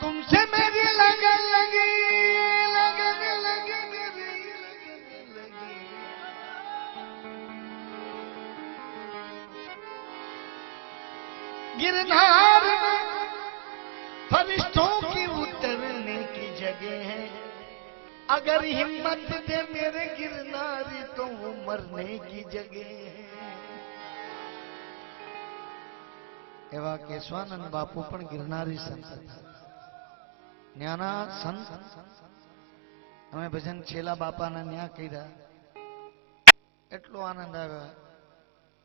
तुमसे मेरी लगन लगी, लगन लगी, गिरनार में फरिश्तों की उतरने की जगह है। अगर हिम्मत दे मेरे गिरनारी तो वो मरने की जगह है। एवा केशवानंद बापू पण गिरनारी संत था। न्याना संत हमें भजन छेला बापा ना न्या कर्या एटलो आनंद आव्यो।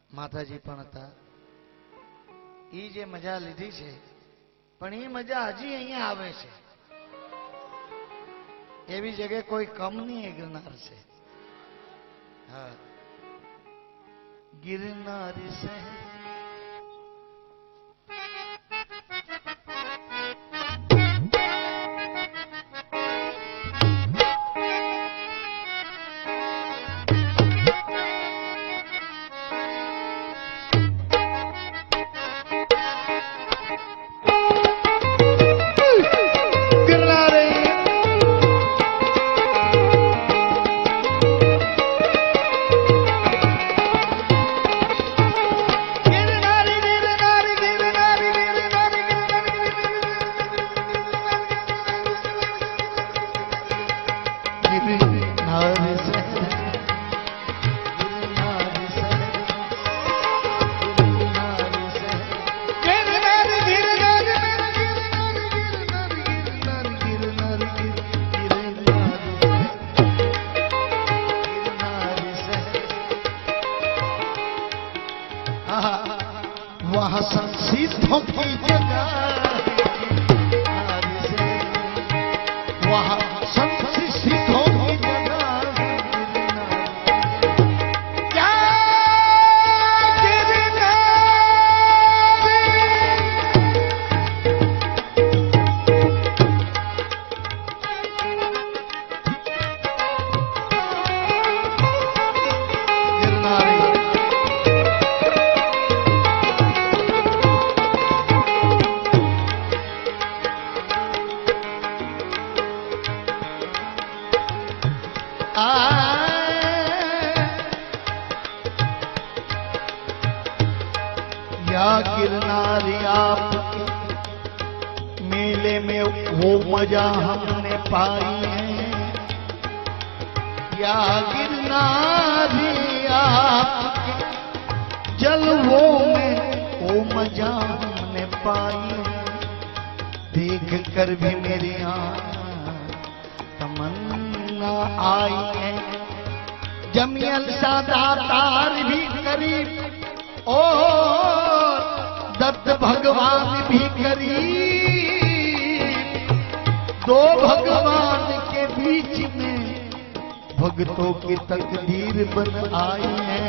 माताजी पण हता। ई जे मजा लीधी छे पण ई मजा हजी अहींया आवे छे। एवी जगह कोई कम नहीं है गिरनार से। हाँ, गिरनारी से वहाँ संसिद्धों की जगह, वहाँ संसिद्धों की जगह क्या गिरनारी आपके मेले में वो मजा हमने पाई है। या गिरनारी आपके जलवों में वो मजा हमने पाई है। देख कर भी मेरी तमन्ना आई है। जमियल सादातार भी करीब और दत्त भगवान भी करीब। दो भगवान के बीच में भक्तों की तकदीर बन आई है।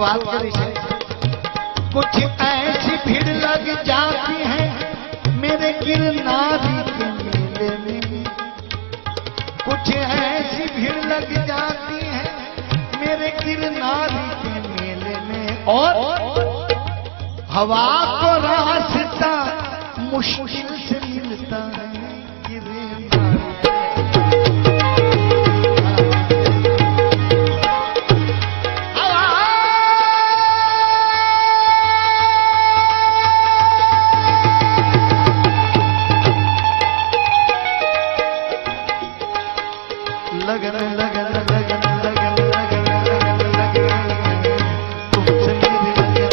बात करी है। कुछ ऐसी भीड़ लग जाती है मेरे गिरनारी के मेले में। कुछ ऐसी भीड़ लग जाती है मेरे गिरनारी के मेले में। और हवा को रास्ता मुश्किल से मिलता है। लगन लगन लगन लगन लगन लगन तुमसे मेरी लगन।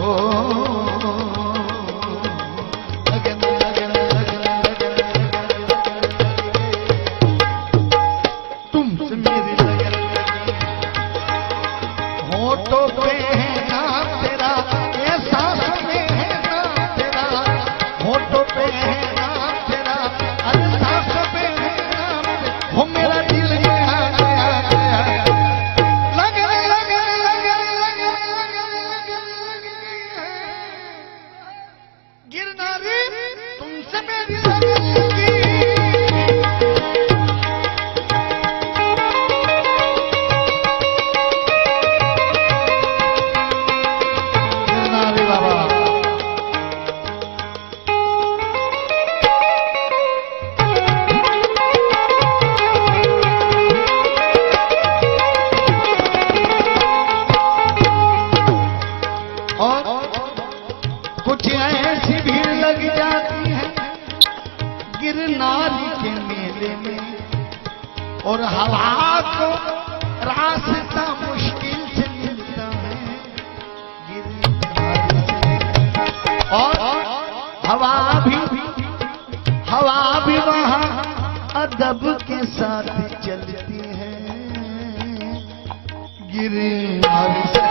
ओ गिरनारी तुमसे मेरी सगाई गिरनारी बाबा कुछ ऐसी भीड़ लग जाती है गिरनारी के मेले में और हवा को रास्ता मुश्किल से मिलता है गिरनारी से। और हवा भी वहाँ अदब के साथ चलती है गिरनारी से।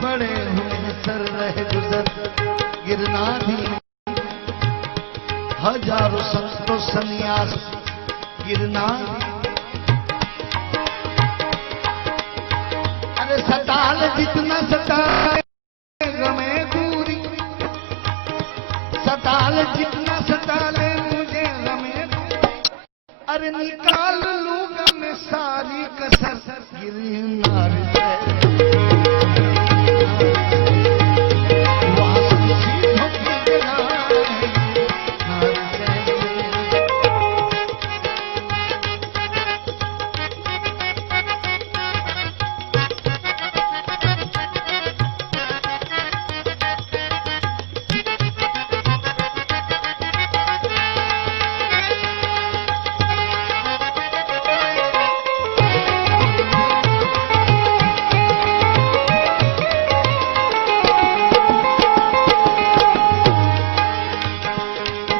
बड़े हुए सर रहे गुजर गिरनारी हजारों संतों सन्यास गिरनारी। अरे सताल जितना सताए गमे दूरी सताल जितना सताले मुझे गमे अरे निकाल लूंगा मैं सारी कसर गिरनारी से।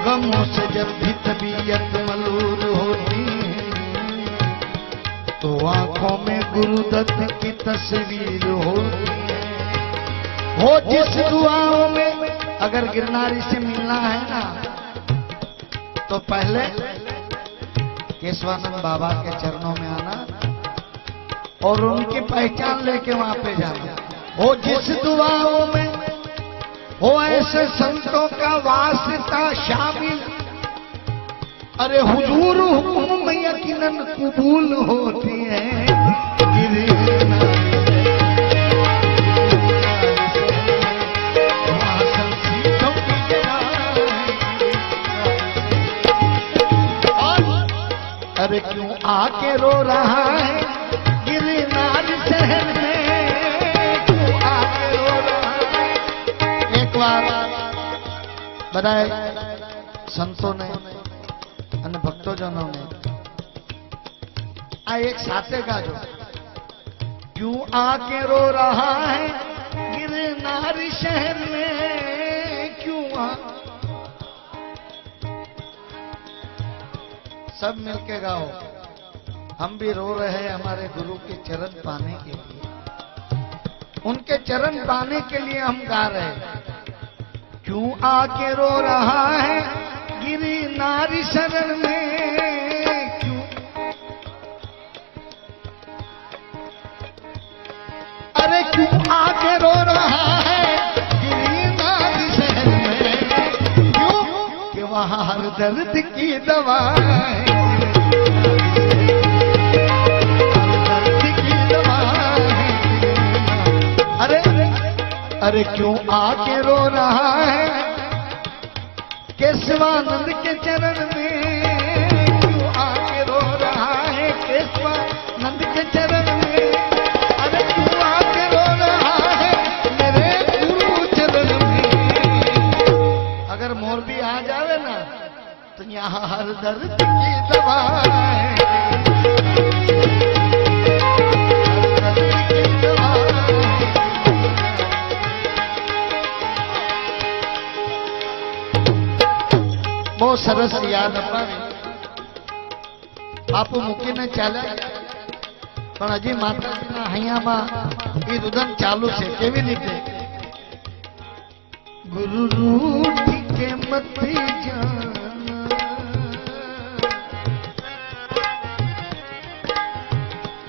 गमों से जब भी तबीयत मलूल होती है तो आंखों में गुरुदत्त की तस्वीर होती है। हो जिस दुआओं में अगर गिरनारी से मिलना है ना तो पहले केशवानंद बाबा के चरणों में आना और उनकी पहचान लेके वहां पे जाना। हो जिस दुआओं में हो ऐसे संतों का वास्ता शामिल अरे हुजूर हुक्म यकीनन कबूल होती है अरे क्यों आके रो रहा है गिरनारी शहर में क्यों आके रो रहा है। एक बार बताए संतों ने અને ભક્તોજનોને આ એક સાથે ગાજો क्यों आके रो रहा है गिरनारी शहर में क्यों सब मिलके गाओ। हम भी रो रहे हैं हमारे गुरु के चरण पाने के लिए उनके चरण पाने के लिए हम गा रहे हैं। क्यों आके रो रहा है गिरनारी शरण में क्यों अरे क्यों आके रो रहा है गिरनारी शहर में क्यों कि वहाँ हर दर्द की दवा है। अरे क्यों आके रो रहा है केशवानंद के चरण में, क्यों आके रो रहा है केशवानंद के चरण में, अरे क्यों आके रो रहा है मेरे गुरु चरण में। अगर मोरबी आ जावे ना तो यहाँ हर दर्द की दवा है, બહુ સરસ યાદ અપાવે. બાપુ મૂકીને ચાલે પણ હજી માતાજીના હૈયામાં એ રુદન ચાલુ છે. કેવી રીતે? ગુરુ રૂઠ કે મત જાના,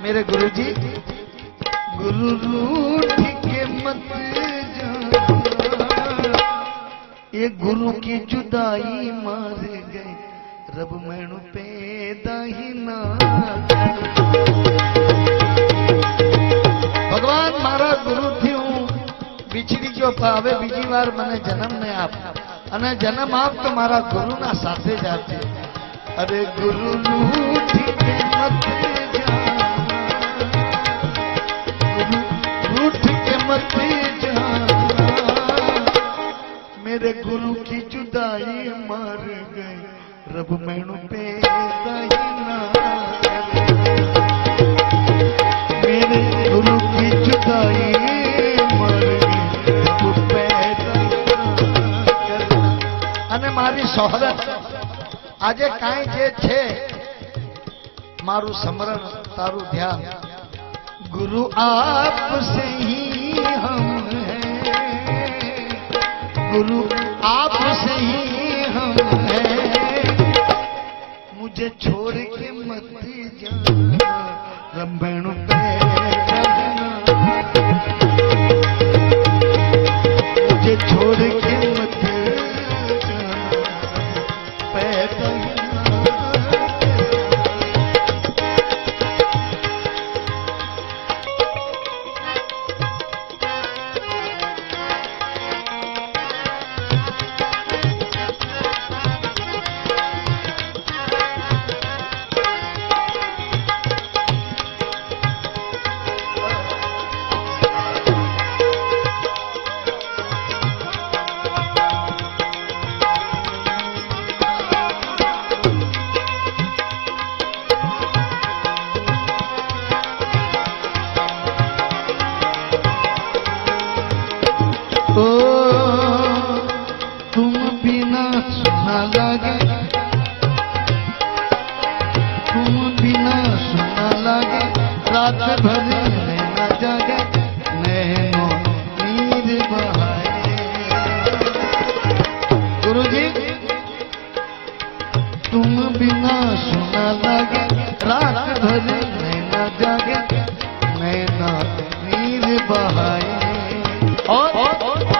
मेरे गुरुजी गुरु रूठ के मत जाना, ये गुरु की जुदाई मार गए रब मैनू पैदा ही ना। भगवान मारा गुरु थी हूँ बिछड़ी गयो હવે બીજી વાર મને જન્મ ને આપ, અને જન્મ આપ તો મારા ગુરુ ના સાથે જ આપજે. અરે ગુરુ રૂઠ કે મત मत जाना, मेरे गुरु की जुदाई मार गए रब मैनू पैदा ही ना। मेरे गुरु की जुदाई मार गए रब पैदा करना. અને મારી શોહરત આજે કાંઈ જે છે મારું સ્મરણ તારું ध्यान गुरु आप से ही हम हैं, गुरु आप से ही हम हैं, मुझे छोड़ के मत जाना रंभण पे रहना, मुझे छोड़ के मत जाना पे रहना. तुम बिना सुना लगे, तुम बिना सुना लगे, रात भर नैना जागे, नैनो नीर बहाए. गुरुजी तुम बिना सुना लगे, रात भर नैना जागे, नैना नीर बहाए. और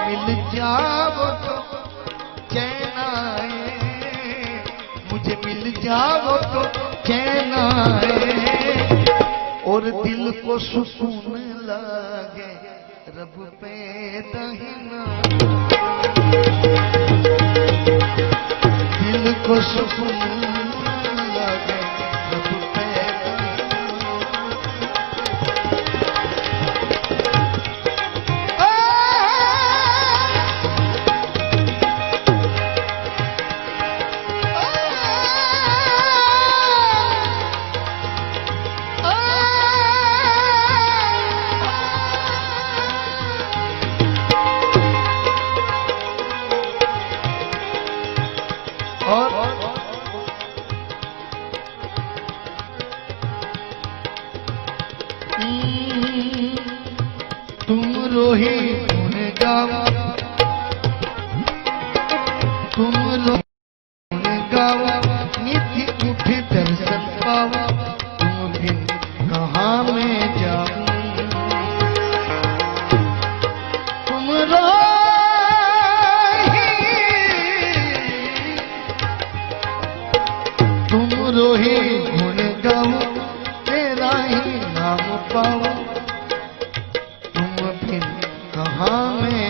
मिल जाओ तो चैन आए, मुझे मिल जाओ तो चैन आए, और दिल को सुकून लगे रब पैदा ही ना. दिल को सुकून लगे रब पैदा ही ना. तुम रोही गुण गाओ, तुम रोही गुण गाओ, नित्य उठे दर्शन पाओ, तुम भी कहाँ में जाओ. तुम रोही गुण गाओ, तेरा ही नाम पाओ, तुम फिर कहाँ में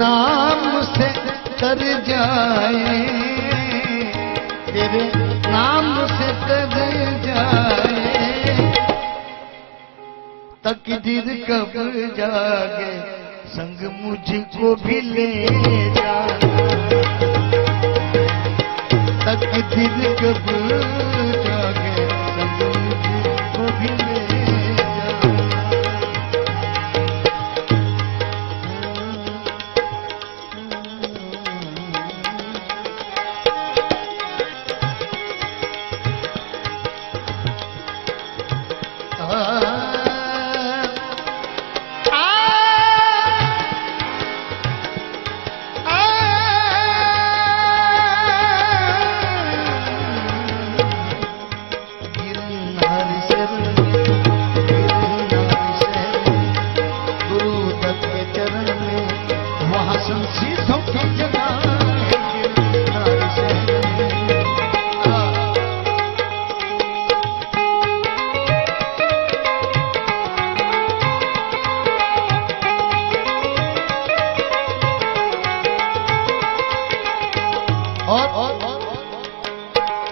नाम से तर जाए, तेरे नाम से तर जाए, तकदीर कब जागे संग मुझको भी ले जाना, तकदीर कब जागे संग मुझको भी ले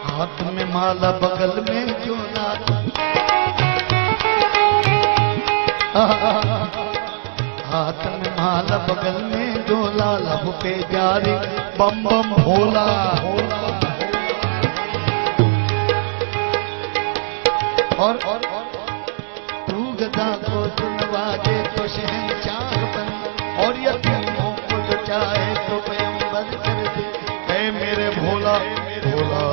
हाथ में माला बगल में झोला, हाथ में माला बगल में झोला, लब पे जारी बम बम भोला, और तू गदा को सुनवाजे तो शहंशाह बन, और यतीमों को जो चाहे तो पैगंबर कर दे, ऐ मेरे भोला भोला,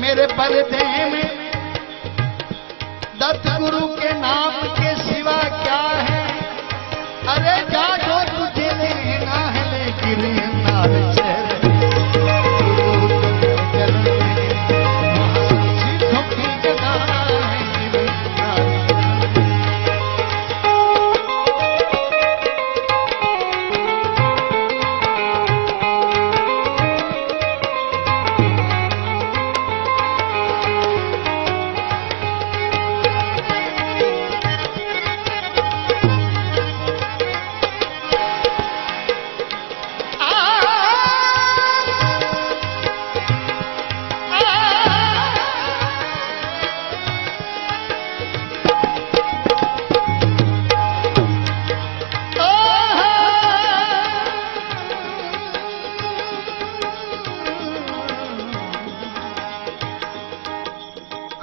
मेरे पर्दे में दत्त गुरु के नाम के सिवा क्या है, अरे जा जो तुझे लेना है लेकिन नार शहर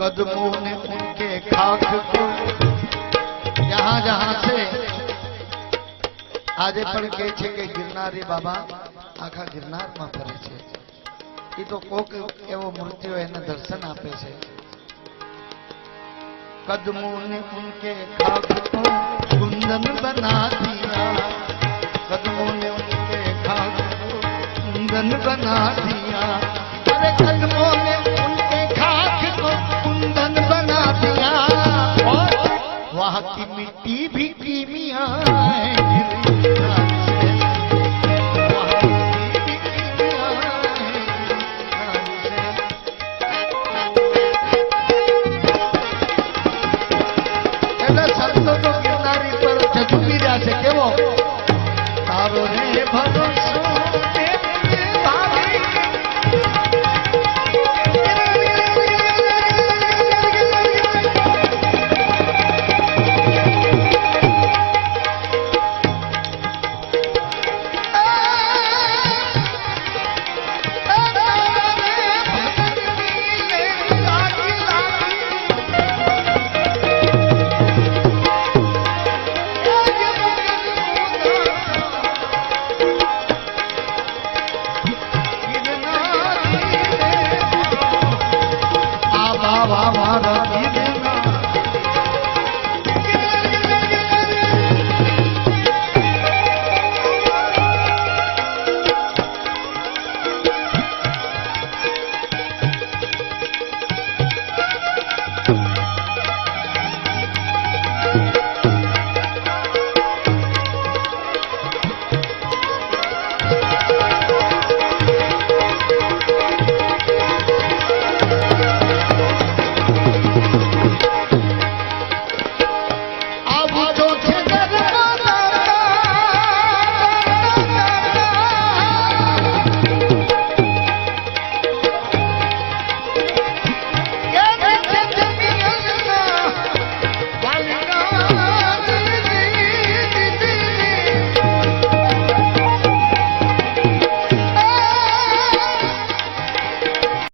कदमों ने उनके खाक को जहां जहां से આજે પણ કહે છે કે ગિરનારી બાબા આખા ગિરનારમાં ફરે છે, એ તો કોક એવો મૂર્તિઓ એને દર્શન આપે છે। कदमों ने उनके खाक को कुंदन बना दिया, कदमों ने उनके खाक को कुंदन बना दिया, अरे कदमों ने उनके खाक को कुंदन बना दिया, और वहाँ की मिट्टी भी कीमिया है, तारो रे भरोसो वाह वाह